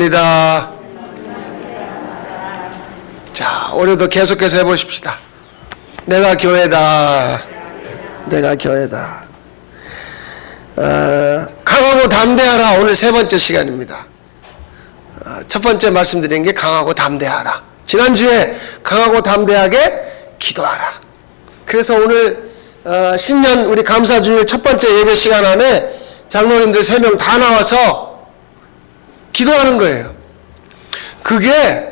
담대합니다. 자, 올해도 계속해서 해보십시다. 내가 교회다. 내가 교회다. 강하고 담대하라. 오늘 세 번째 시간입니다. 첫 번째 말씀드린 게 강하고 담대하라. 지난주에 강하고 담대하게 기도하라. 그래서 오늘 신년 우리 감사주일 첫 번째 예배 시간 안에 장로님들 3명 다 나와서 기도하는 거예요. 그게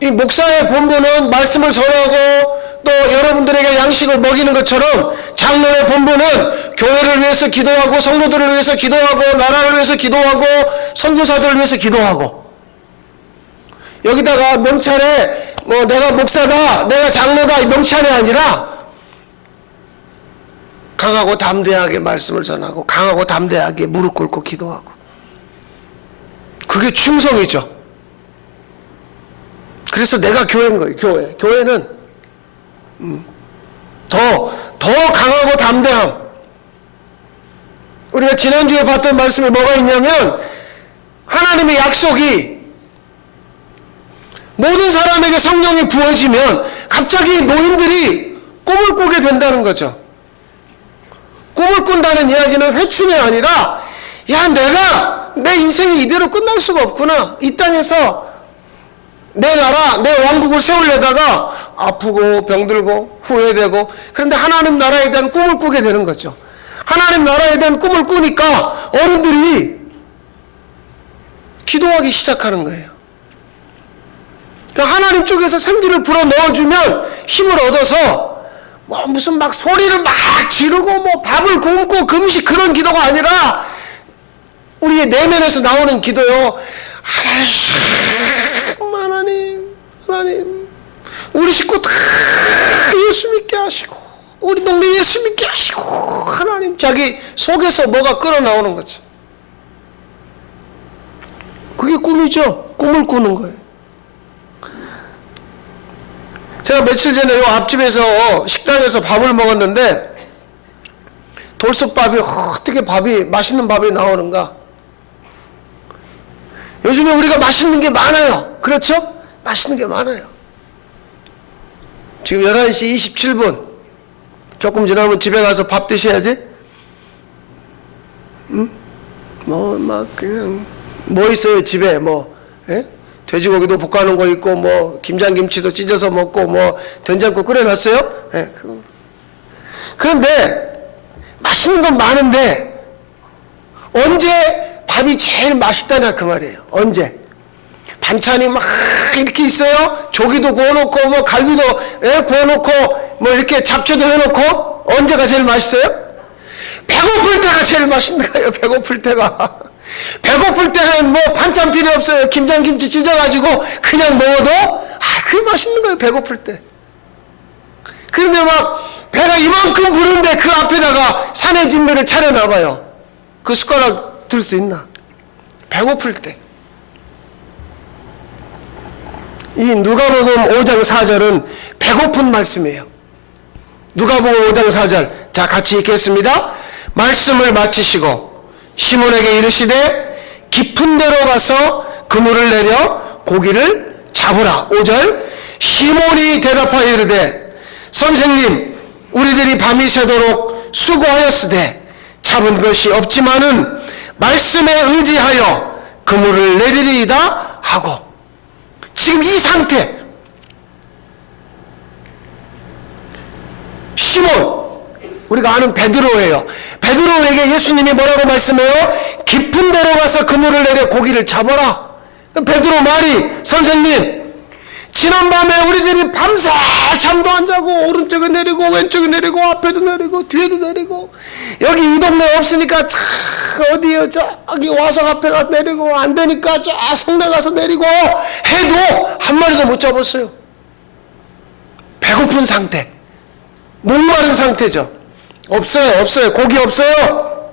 이 목사의 본분은 말씀을 전하고 또 여러분들에게 양식을 먹이는 것처럼 장로의 본분은 교회를 위해서 기도하고 성도들을 위해서 기도하고 나라를 위해서 기도하고 선교사들을 위해서 기도하고, 여기다가 명찰에 뭐 내가 목사다 내가 장로다 이 명찰이 아니라 강하고 담대하게 말씀을 전하고 강하고 담대하게 무릎 꿇고 기도하고, 그게 충성이죠. 그래서 내가 교회인 거예요. 교회는 더 강하고 담대함. 우리가 지난주에 봤던 말씀이 뭐가 있냐면, 하나님의 약속이 모든 사람에게 성령이 부어지면 갑자기 노인들이 꿈을 꾸게 된다는 거죠. 꿈을 꾼다는 이야기는 회춘이 아니라, 야, 내가 내 인생이 이대로 끝날 수가 없구나. 이 땅에서 내 나라, 내 왕국을 세우려다가 아프고 병들고 후회되고, 그런데 하나님 나라에 대한 꿈을 꾸게 되는 거죠. 하나님 나라에 대한 꿈을 꾸니까 어른들이 기도하기 시작하는 거예요. 그러니까 하나님 쪽에서 생기를 불어 넣어주면 힘을 얻어서 뭐 무슨 막 소리를 막 지르고 뭐 밥을 굶고 금식 그런 기도가 아니라 우리의 내면에서 나오는 기도요. 하나님, 우리 식구 다 예수 믿게 하시고, 우리 동네 예수 믿게 하시고, 하나님, 자기 속에서 뭐가 끌어나오는 거죠. 그게 꿈이죠. 꿈을 꾸는 거예요. 제가 며칠 전에 요 앞집에서 식당에서 밥을 먹었는데, 돌솥밥이 어떻게 맛있는 밥이 나오는가. 요즘에 우리가 맛있는 게 많아요. 그렇죠? 맛있는 게 많아요. 지금 11시 27분. 조금 지나면 집에 가서 밥 드셔야지. 응? 그냥 있어요 집에 예? 돼지고기도 볶아놓은 거 있고 김장김치도 찢어서 먹고 된장국 끓여놨어요. 예? 그런데 맛있는 건 많은데 언제 밥이 제일 맛있다냐 그 말이에요. 언제? 반찬이 막 이렇게 있어요. 조기도 구워놓고 갈비도 구워놓고 이렇게 잡초도 해놓고, 언제가 제일 맛있어요? 배고플 때가 제일 맛있는 거예요. 배고플 때가. 배고플 때는 반찬 필요 없어요. 김장김치 찢어가지고 그냥 먹어도 그게 맛있는 거예요. 배고플 때. 그런데 배가 이만큼 부른데 그 앞에다가 산의 진미를 차려놔봐요. 그 숟가락 들 수 있나? 배고플 때. 이 누가복음 5장 4절은 배고픈 말씀이에요. 누가복음 5장 4절. 자, 같이 읽겠습니다. 말씀을 마치시고 시몬에게 이르시되 깊은 데로 가서 그물을 내려 고기를 잡으라. 5절. 시몬이 대답하여 이르되 선생님, 우리들이 밤이 새도록 수고하였으되 잡은 것이 없지만은 말씀에 의지하여 그물을 내리리이다 하고. 지금 이 상태, 시몬, 우리가 아는 베드로예요. 베드로에게 예수님이 뭐라고 말씀해요? 깊은 데로 가서 그물을 내려 고기를 잡아라. 베드로 말이, 선생님, 지난밤에 우리들이 밤새 잠도 안 자고 오른쪽에 내리고 왼쪽에 내리고 앞에도 내리고 뒤에도 내리고, 여기 이 동네 없으니까 어디요 저기 와서 앞에 가서 내리고, 안 되니까 저 성내 가서 내리고 해도 한 마리도 못 잡았어요. 배고픈 상태, 목마른 상태죠. 없어요. 고기 없어요.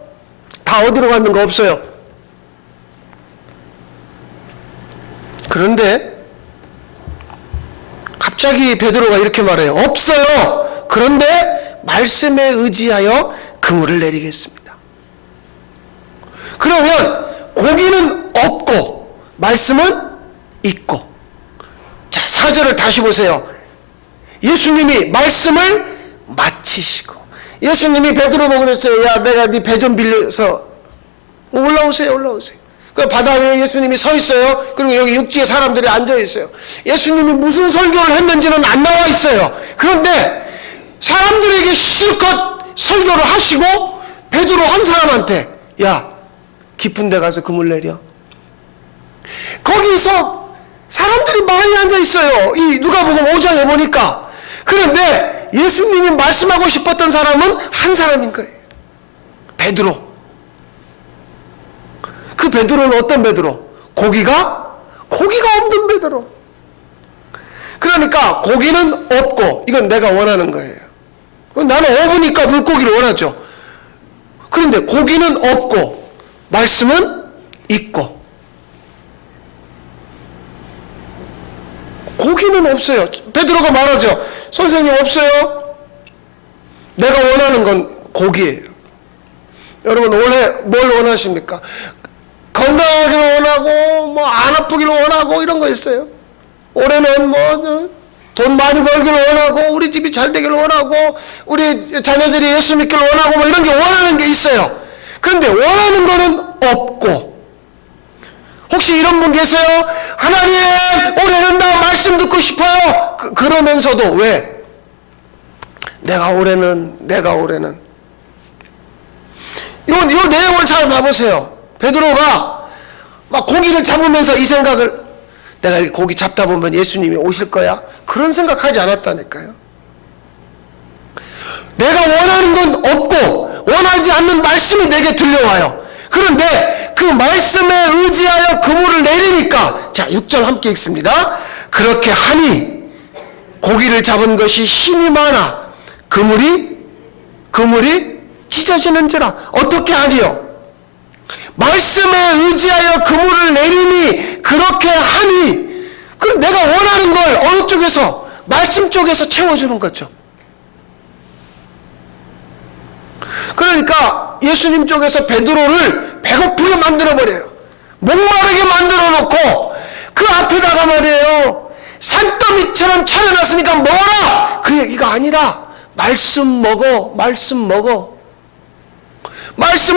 다 어디로 갔는가 없어요. 그런데 갑자기 베드로가 이렇게 말해요. 없어요. 그런데 말씀에 의지하여 그물을 내리겠습니다. 그러면 고기는 없고 말씀은 있고. 자, 4절을 다시 보세요. 예수님이 말씀을 마치시고, 예수님이 베드로 보고 그랬어요. 야, 내가 네 배 좀 빌려서 올라오세요. 그 바다 위에 예수님이 서 있어요. 그리고 여기 육지에 사람들이 앉아 있어요. 예수님이 무슨 설교를 했는지는 안 나와 있어요. 그런데 사람들에게 실컷 설교를 하시고 베드로 한 사람한테, 야, 깊은 데 가서 그물 내려. 거기서 사람들이 많이 앉아 있어요. 이 누가복음 5장에 보니까. 그런데 예수님이 말씀하고 싶었던 사람은 한 사람인 거예요. 베드로. 그 베드로는 어떤 베드로? 고기가 없는 베드로. 그러니까 고기는 없고, 이건 내가 원하는 거예요. 나는 없으니까 물고기를 원하죠. 그런데 고기는 없고 말씀은 있고. 고기는 없어요. 베드로가 말하죠. 선생님, 없어요. 내가 원하는 건 고기예요. 여러분, 올해 뭘 원하십니까? 건강하기를 원하고, 뭐 안 아프기를 원하고, 이런 거 있어요. 올해는 뭐 돈 많이 벌기를 원하고, 우리 집이 잘 되기를 원하고, 우리 자녀들이 예수 믿기를 원하고, 뭐 이런 게 원하는 게 있어요. 그런데 원하는 거는 없고. 혹시 이런 분 계세요? 하나님, 올해는 나 말씀 듣고 싶어요. 그러면서도 왜? 내가 올해는 요 내용을 잘 봐보세요. 베드로가 막 고기를 잡으면서 이 생각을, 내가 이 고기 잡다 보면 예수님이 오실 거야, 그런 생각하지 않았다니까요. 내가 원하는 건 없고 원하지 않는 말씀이 내게 들려와요. 그런데 그 말씀에 의지하여 그물을 내리니까, 자, 6절 함께 읽습니다. 그렇게 하니 고기를 잡은 것이 힘이 많아 그물이 찢어지는지라. 어떻게 하리요? 말씀에 의지하여 그물을 내리니, 그렇게 하니. 그럼 내가 원하는 걸 어느 쪽에서? 말씀 쪽에서 채워주는 거죠. 그러니까 예수님 쪽에서 베드로를 배고프게 만들어버려요. 목마르게 만들어 놓고 그 앞에다가 말이에요, 산더미처럼 차려놨으니까 먹어라, 그 얘기가 아니라 말씀을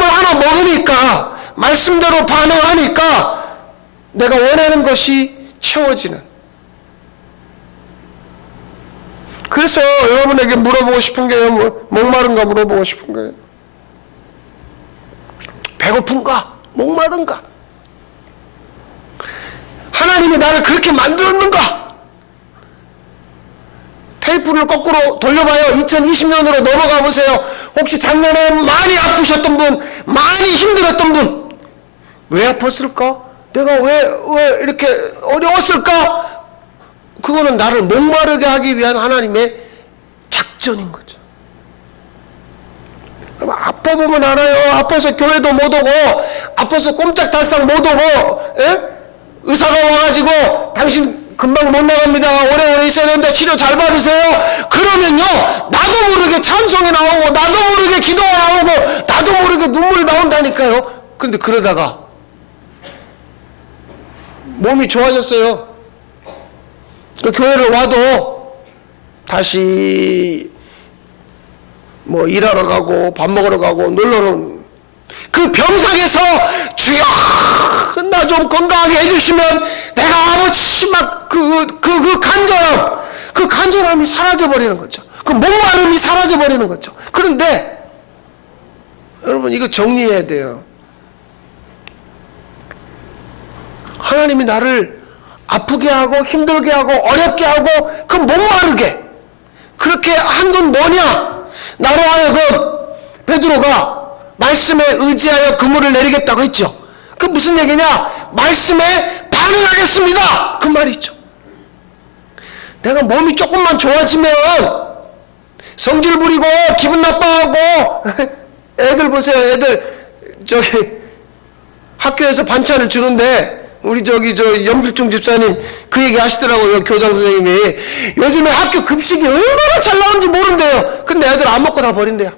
하나 먹으니까, 말씀대로 반응하니까 내가 원하는 것이 채워지는. 그래서 여러분에게 물어보고 싶은 게요, 목마른가 물어보고 싶은 거예요. 배고픈가? 목마른가? 하나님이 나를 그렇게 만들었는가? 테이프를 거꾸로 돌려봐요. 2020년으로 넘어가 보세요. 혹시 작년에 많이 아프셨던 분, 많이 힘들었던 분, 왜 아팠을까? 내가 왜 이렇게 어려웠을까? 그거는 나를 목마르게 하기 위한 하나님의 작전인 거죠. 그럼 아파 보면 알아요. 아파서 교회도 못 오고, 아파서 꼼짝달싹 못 오고, 의사가 와가지고 당신 금방 못 나갑니다, 오래오래 있어야 된다, 치료 잘 받으세요. 그러면요, 나도 모르게 찬송이 나오고, 나도 모르게 기도가 나오고, 나도 모르게 눈물이 나온다니까요. 근데 그러다가 몸이 좋아졌어요. 그 교회를 와도 다시 뭐 일하러 가고 밥 먹으러 가고 놀러는, 그 병상에서 주여 나 좀 건강하게 해주시면 내가 아버지 막 그 간절함이 사라져 버리는 거죠. 그 목마름이 사라져 버리는 거죠. 그런데 여러분, 이거 정리해야 돼요. 하나님이 나를 아프게 하고 힘들게 하고 어렵게 하고 그 목마르게 그렇게 한 건 뭐냐? 나로 하여금 베드로가 말씀에 의지하여 그물을 내리겠다고 했죠. 그 무슨 얘기냐? 말씀에 반응하겠습니다, 그 말이죠. 내가 몸이 조금만 좋아지면 성질 부리고 기분 나빠하고 애들 보세요. 애들 저기 학교에서 반찬을 주는데 우리 저 염길중 집사님 그 얘기 하시더라고요. 교장 선생님이 요즘에 학교 급식이 얼마나 잘 나오는지 모른대요. 근데 애들 안 먹고 다 버린대요.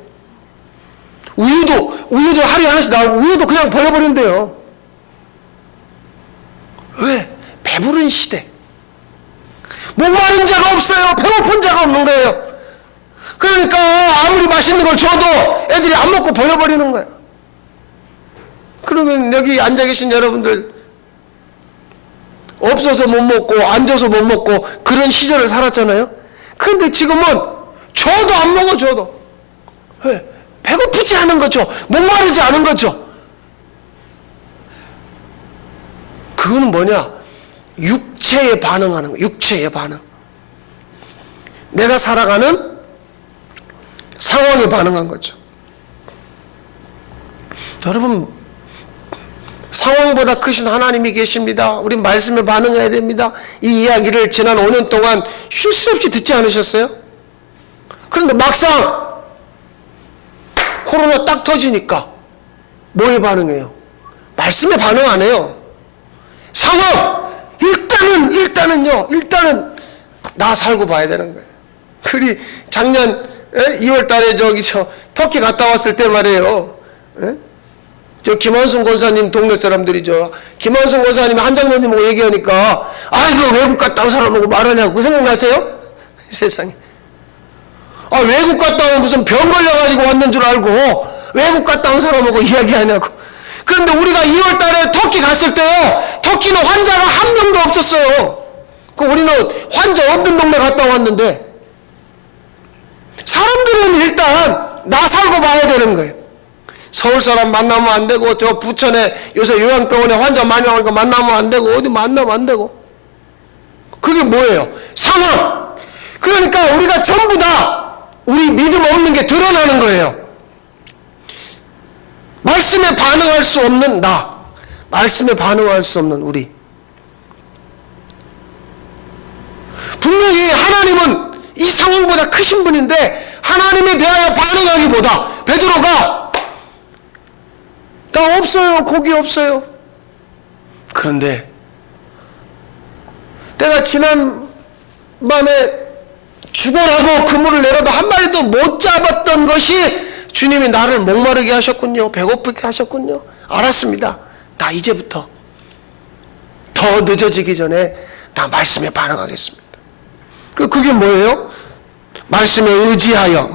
우유도 하루에 하나씩 나오고 우유도 그냥 버려버린대요. 배부른 시대. 목마른 자가 없어요. 배고픈 자가 없는 거예요. 그러니까 아무리 맛있는 걸 줘도 애들이 안 먹고 버려버리는 거예요. 그러면 여기 앉아 계신 여러분들 없어서 못 먹고 앉아서 못 먹고 그런 시절을 살았잖아요. 그런데 지금은 줘도 안 먹어. 줘도 왜? 배고프지 않은 거죠. 목마르지 않은 거죠. 그거는 뭐냐? 육체에 반응하는 거. 육체에 반응. 내가 살아가는 상황에 반응한 거죠. 여러분, 상황보다 크신 하나님이 계십니다. 우리 말씀에 반응해야 됩니다. 이 이야기를 지난 5년 동안 쉴 수 없이 듣지 않으셨어요? 그런데 막상 코로나 딱 터지니까 뭐에 반응해요? 말씀에 반응 안 해요. 상황! 일단은 나 살고 봐야 되는 거예요. 그리 작년 2월 달에 터키 갔다 왔을 때 말이에요. 저 김한순 권사님 동네 사람들이죠. 김한순 권사님이 한 장로님 보고 얘기하니까 이거 외국 갔다 온 사람 보고 말하냐고. 그 생각나세요? 세상에. 외국 갔다 오면 무슨 병 걸려가지고 왔는 줄 알고 외국 갔다 온 사람하고 이야기하냐고. 그런데 우리가 2월 달에 터키 갔을 때요, 터키는 환자가 한 명도 없었어요. 우리는 환자 없는 동네 갔다 왔는데, 사람들은 일단 나 살고 봐야 되는 거예요. 서울 사람 만나면 안 되고, 저 부천에 요새 요양병원에 환자 많이 오니까 만나면 안 되고, 어디 만나면 안 되고. 그게 뭐예요? 상황. 그러니까 우리가 전부 다 우리 믿음 없는 게 드러나는 거예요. 말씀에 반응할 수 없는 나, 말씀에 반응할 수 없는 우리. 분명히 하나님은 이 상황보다 크신 분인데 하나님에 대하여 반응하기보다 베드로가 나 없어요, 고기 없어요. 그런데 내가 지난 밤에 죽어라고 그물을 내려도 한 마리도 못 잡았던 것이 주님이 나를 목마르게 하셨군요. 배고프게 하셨군요. 알았습니다. 나 이제부터 더 늦어지기 전에 나 말씀에 반응하겠습니다. 그게 뭐예요? 말씀에 의지하여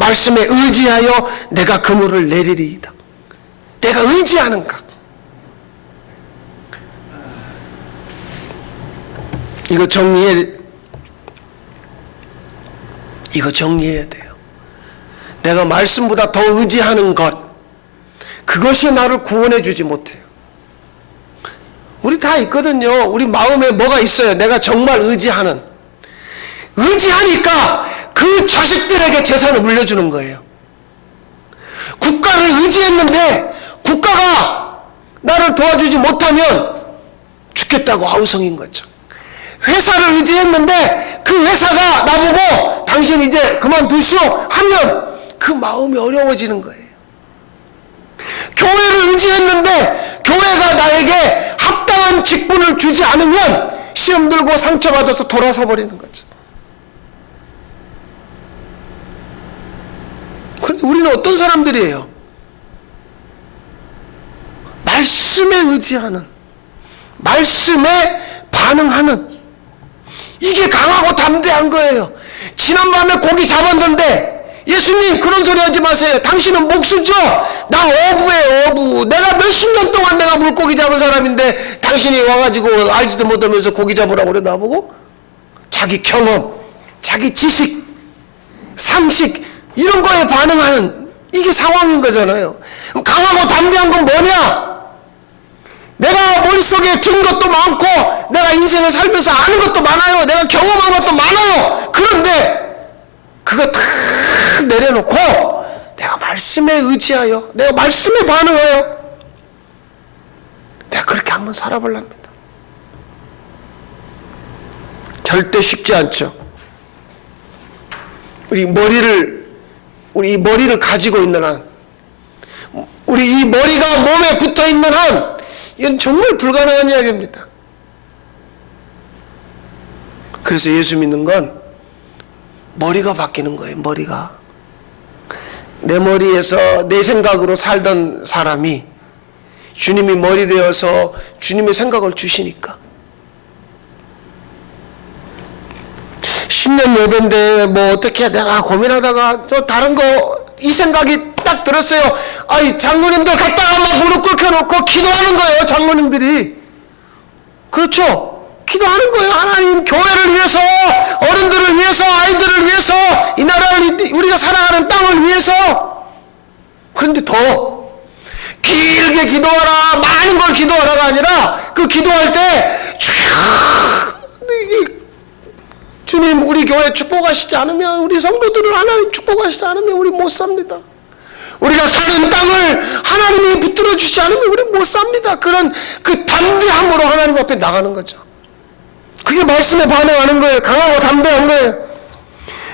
내가 그물을 내리리이다. 내가 의지하는가? 이거 정리해야 돼요. 내가 말씀보다 더 의지하는 것, 그것이 나를 구원해 주지 못해요. 우리 다 있거든요. 우리 마음에 뭐가 있어요. 내가 정말 의지하니까 그 자식들에게 재산을 물려주는 거예요. 국가를 의지했는데 국가가 나를 도와주지 못하면 죽겠다고 아우성인 거죠. 회사를 의지했는데 그 회사가 나보고 당신 이제 그만두시오 하면 그 마음이 어려워지는 거예요. 교회를 의지했는데 교회가 나에게 합당한 직분을 주지 않으면 시험 들고 상처받아서 돌아서 버리는 거죠. 그런데 우리는 어떤 사람들이에요? 말씀에 의지하는, 말씀에 반응하는, 이게 강하고 담대한 거예요. 지난밤에 고기 잡았는데 예수님 그런 소리 하지 마세요. 당신은 목수죠? 나 어부예요, 어부. 내가 몇십 년 동안 내가 물고기 잡은 사람인데 당신이 와가지고 알지도 못하면서 고기 잡으라고 그래 나보고? 자기 경험, 자기 지식, 상식 이런 거에 반응하는 이게 상황인 거잖아요. 강하고 담대한 건 뭐냐? 내가 머릿속에 든 것도 많고 내가 인생을 살면서 아는 것도 많아요. 내가 경험한 것도 많아요. 그런데 그거 다 내려놓고 내가 말씀에 의지하여 내가 말씀에 반응하여 내가 그렇게 한번 살아보랍니다. 절대 쉽지 않죠. 우리 이 머리를 가지고 있는 한, 우리 이 머리가 몸에 붙어 있는 한, 이건 정말 불가능한 이야기입니다. 그래서 예수 믿는 건 머리가 바뀌는 거예요. 머리가. 내 머리에서 내 생각으로 살던 사람이 주님이 머리 되어서 주님의 생각을 주시니까 신년 예배인데 뭐 어떻게 해야 되나 고민하다가 저 다른 거 이 생각이 딱 들었어요. 아이 장로님들 갔다가 막 무릎 꿇혀놓고 기도하는 거예요. 장로님들이. 그렇죠. 기도하는 거예요. 하나님 교회를 위해서, 어른들을 위해서, 아이들을 위해서, 이 나라를, 우리가 살아가는 땅을 위해서. 그런데 더 길게 기도하라, 많은 걸 기도하라가 아니라 그 기도할 때 주님 우리 교회 축복하시지 않으면, 우리 성도들을 하나님 축복하시지 않으면 우리 못 삽니다. 우리가 사는 땅을 하나님이 붙들어 주지 않으면 우리 못 삽니다. 그런 그 담대함으로 하나님 앞에 나가는 거죠. 그게 말씀에 반응하는 거예요. 강하고 담대한 거예요.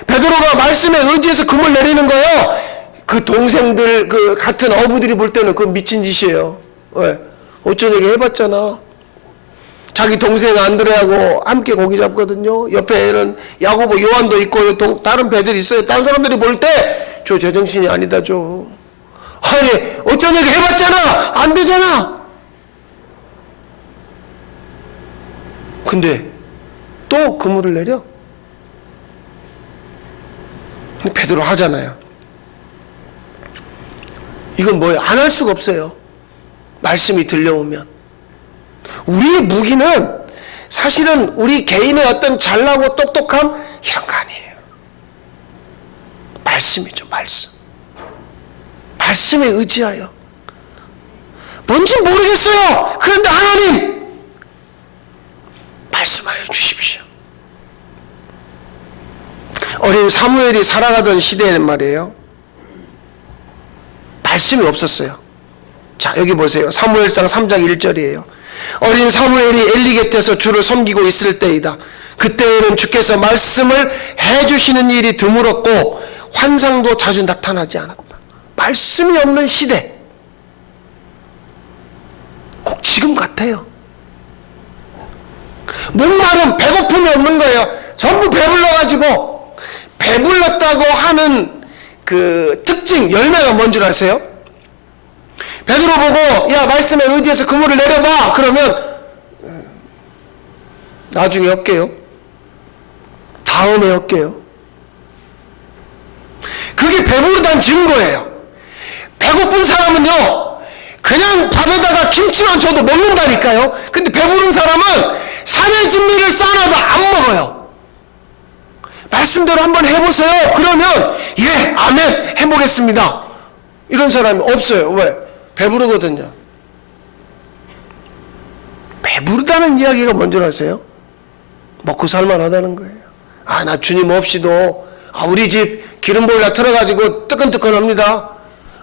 베드로가 말씀에 의지해서 금을 내리는 거예요. 그 동생들, 그 같은 어부들이 볼 때는 그건 미친 짓이에요. 왜? 어쩌냐고 해봤잖아. 자기 동생 안드레하고 함께 고기 잡거든요. 옆에는 야고보, 요한도 있고 다른 배들이 있어요. 다른 사람들이 볼 때 저 제정신이 아니다 저. 아니 어쩌냐고 해봤잖아. 안 되잖아. 근데 또 그물을 내려. 베드로 하잖아요. 이건 뭐예요? 안 할 수가 없어요. 말씀이 들려오면. 우리의 무기는 사실은 우리 개인의 어떤 잘나고 똑똑함 이런 거 아니에요. 말씀이죠. 말씀. 말씀에 의지하여. 뭔지 모르겠어요. 그런데 하나님 말씀하여 주십시오. 어린 사무엘이 살아가던 시대에는 말이에요. 말씀이 없었어요. 자 여기 보세요. 사무엘상 3장 1절이에요. 어린 사무엘이 엘리 곁에서 주를 섬기고 있을 때이다. 그때에는 주께서 말씀을 해주시는 일이 드물었고 환상도 자주 나타나지 않았다. 말씀이 없는 시대. 꼭 지금 같아요. 목마름, 배고픔이 없는 거예요. 전부 배불러가지고 배불렀다고 하는 그 특징, 열매가 뭔 줄 아세요? 베드로 보고 야 말씀에 의지해서 그물을 내려봐. 그러면 나중에 할게요. 다음에 할게요. 그게 배부르다는 증거예요. 배고픈 사람은요 그냥 밥에다가 김치만 줘도 먹는다니까요. 근데 배부른 사람은 산의 진미를 쌓아놔도 안 먹어요. 말씀대로 한번 해보세요. 그러면 예 아멘 해보겠습니다. 이런 사람이 없어요. 왜? 배부르거든요. 배부르다는 이야기가 뭔 줄 아세요? 먹고 살만하다는 거예요. 아, 나 주님 없이도 우리 집 기름보일러 틀어가지고 뜨끈뜨끈합니다.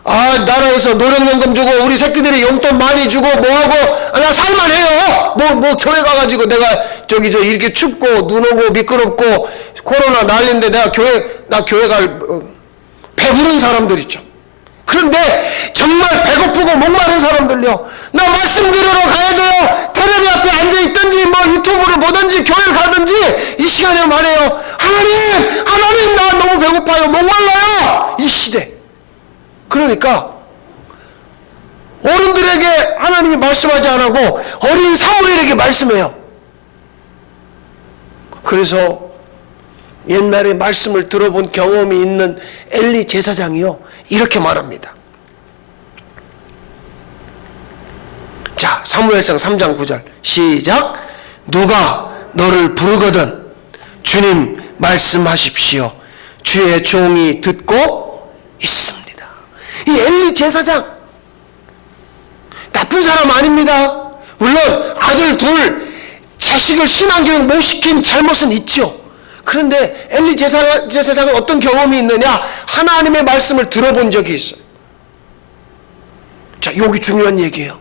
아, 나라에서 노령연금 주고 우리 새끼들이 용돈 많이 주고 뭐하고 나 살만해요. 뭐 교회 가가지고 내가 저기 이렇게 춥고 눈 오고 미끄럽고 코로나 난리인데 나 교회 갈 배부른 사람들 있죠. 그런데 정말 배고프고 목마른 사람들요. 나 말씀 들으러 가야 돼요. 텔레비 앞에 앉아있든지 뭐 유튜브를 보든지 교회를 가든지 이 시간에 말해요. 하나님 나 너무 배고파요. 목말라요. 이 시대. 그러니까 어른들에게 하나님이 말씀하지 않고 어린 사무엘에게 말씀해요. 그래서 옛날에 말씀을 들어본 경험이 있는 엘리 제사장이요 이렇게 말합니다. 자 사무엘상 3장 9절 시작. 누가 너를 부르거든 주님 말씀하십시오. 주의 종이 듣고 있습니다. 이 엘리 제사장 나쁜 사람 아닙니다. 물론 아들 둘 자식을 신앙교육 못 시킨 잘못은 있죠. 그런데 엘리 제사장은 어떤 경험이 있느냐? 하나님의 말씀을 들어본 적이 있어요. 자, 여기 중요한 얘기예요.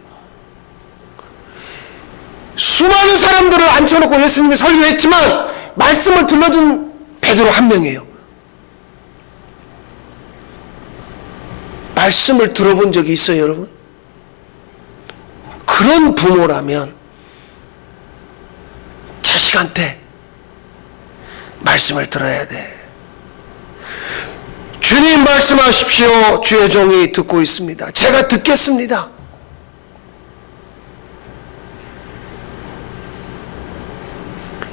수많은 사람들을 앉혀놓고 예수님이 설교했지만 말씀을 들려준 베드로 한 명이에요. 말씀을 들어본 적이 있어요, 여러분? 그런 부모라면 자식한테 말씀을 들어야 돼. 주님 말씀하십시오. 주의 종이 듣고 있습니다. 제가 듣겠습니다.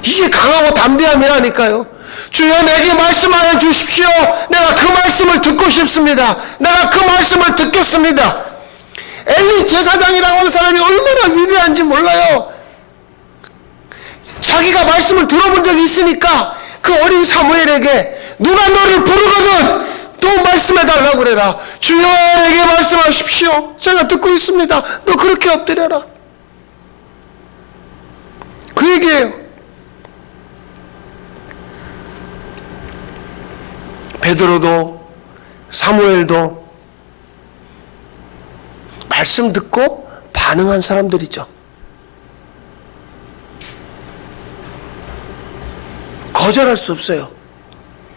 이게 강하고 담대함이라니까요. 주여 내게 말씀하여 주십시오. 내가 그 말씀을 듣고 싶습니다. 내가 그 말씀을 듣겠습니다. 엘리 제사장이라고 하는 사람이 얼마나 위대한지 몰라요. 자기가 말씀을 들어본 적이 있으니까 그 어린 사무엘에게 누가 너를 부르거든 또 말씀해달라고 그래라. 주여 내게 말씀하십시오. 제가 듣고 있습니다. 너 그렇게 엎드려라. 그 얘기예요. 베드로도 사무엘도 말씀 듣고 반응한 사람들이죠. 거절할 수 없어요.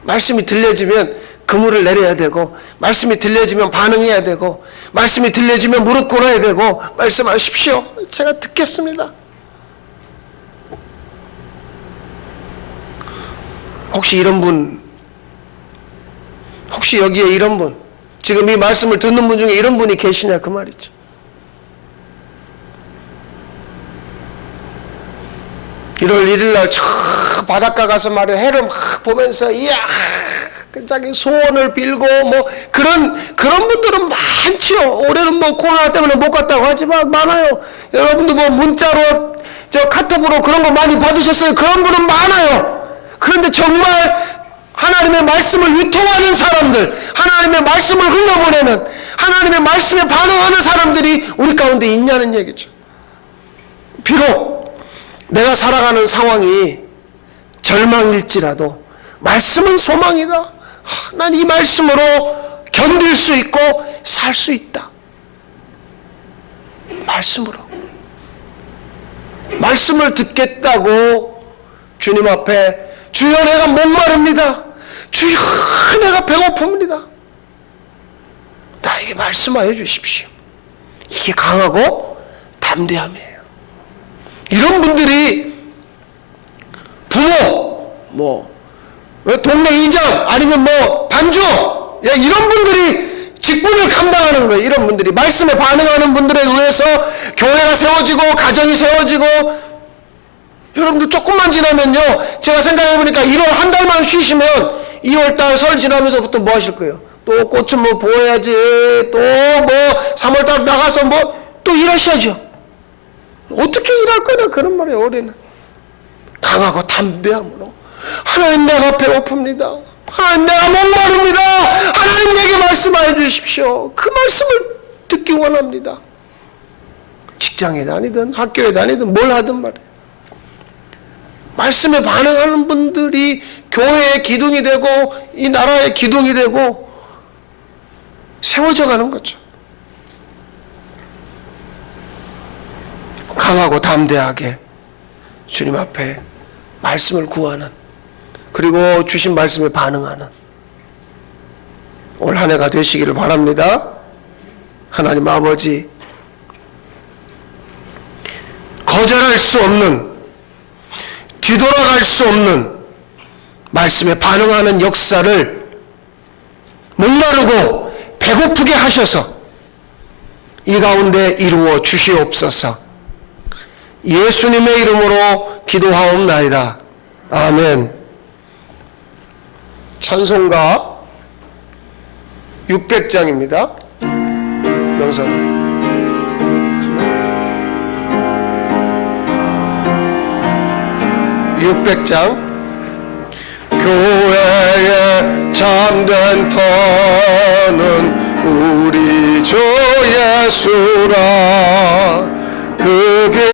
말씀이 들려지면 그물을 내려야 되고, 말씀이 들려지면 반응해야 되고, 말씀이 들려지면 무릎 꿇어야 되고, 말씀하십시오. 제가 듣겠습니다. 혹시 이런 분, 혹시 여기에 이런 분, 지금 이 말씀을 듣는 분 중에 이런 분이 계시냐 그 말이죠. (1월 1일날) 저 바닷가 가서 말이야 해를 막 보면서 이야 자기 소원을 빌고 뭐 그런 분들은 많지요. 올해는 뭐 코로나 때문에 못 갔다고 하지만 많아요. 여러분도 뭐 문자로 저 카톡으로 그런 거 많이 받으셨어요. 그런 분은 많아요. 그런데 정말 하나님의 말씀을 유통하는 사람들, 하나님의 말씀을 흘려보내는, 하나님의 말씀에 반응하는 사람들이 우리 가운데 있냐는 얘기죠. 비록 내가 살아가는 상황이 절망일지라도 말씀은 소망이다. 난 이 말씀으로 견딜 수 있고 살 수 있다. 말씀으로. 말씀을 듣겠다고 주님 앞에 주여 내가 목마릅니다. 주여 내가 배고픕니다. 나에게 말씀하여 주십시오. 이게 강하고 담대함이에요. 이런 분들이 부모, 뭐 동네 이장 아니면 뭐 반주 이런 분들이 직분을 감당하는 거예요. 이런 분들이 말씀에 반응하는 분들에 의해서 교회가 세워지고 가정이 세워지고. 여러분들 조금만 지나면요, 제가 생각해보니까 1월 한 달만 쉬시면 2월달 설 지나면서부터 뭐 하실 거예요? 또 꽃은 뭐 부어야지, 또 뭐 3월달 나가서 뭐 또 일하셔야죠. 어떻게 일할 거냐 그런 말이에요. 올해는 강하고 담대함으로 하나님 내가 배고픕니다. 하나님 내가 목마릅니다. 하나님 내게 말씀하여 주십시오. 그 말씀을 듣기 원합니다. 직장에 다니든 학교에 다니든 뭘 하든 말이에요. 말씀에 반응하는 분들이 교회의 기둥이 되고 이 나라의 기둥이 되고 세워져 가는 거죠. 강하고 담대하게 주님 앞에 말씀을 구하는, 그리고 주신 말씀에 반응하는 올 한 해가 되시기를 바랍니다. 하나님 아버지, 거절할 수 없는, 뒤돌아갈 수 없는 말씀에 반응하는 역사를 목마르고 배고프게 하셔서 이 가운데 이루어 주시옵소서. 예수님의 이름으로 기도하옵나이다. 아멘. 찬송가 600장입니다. 명상 600장. 교회의 참된 터는 우리 주 예수라. 그게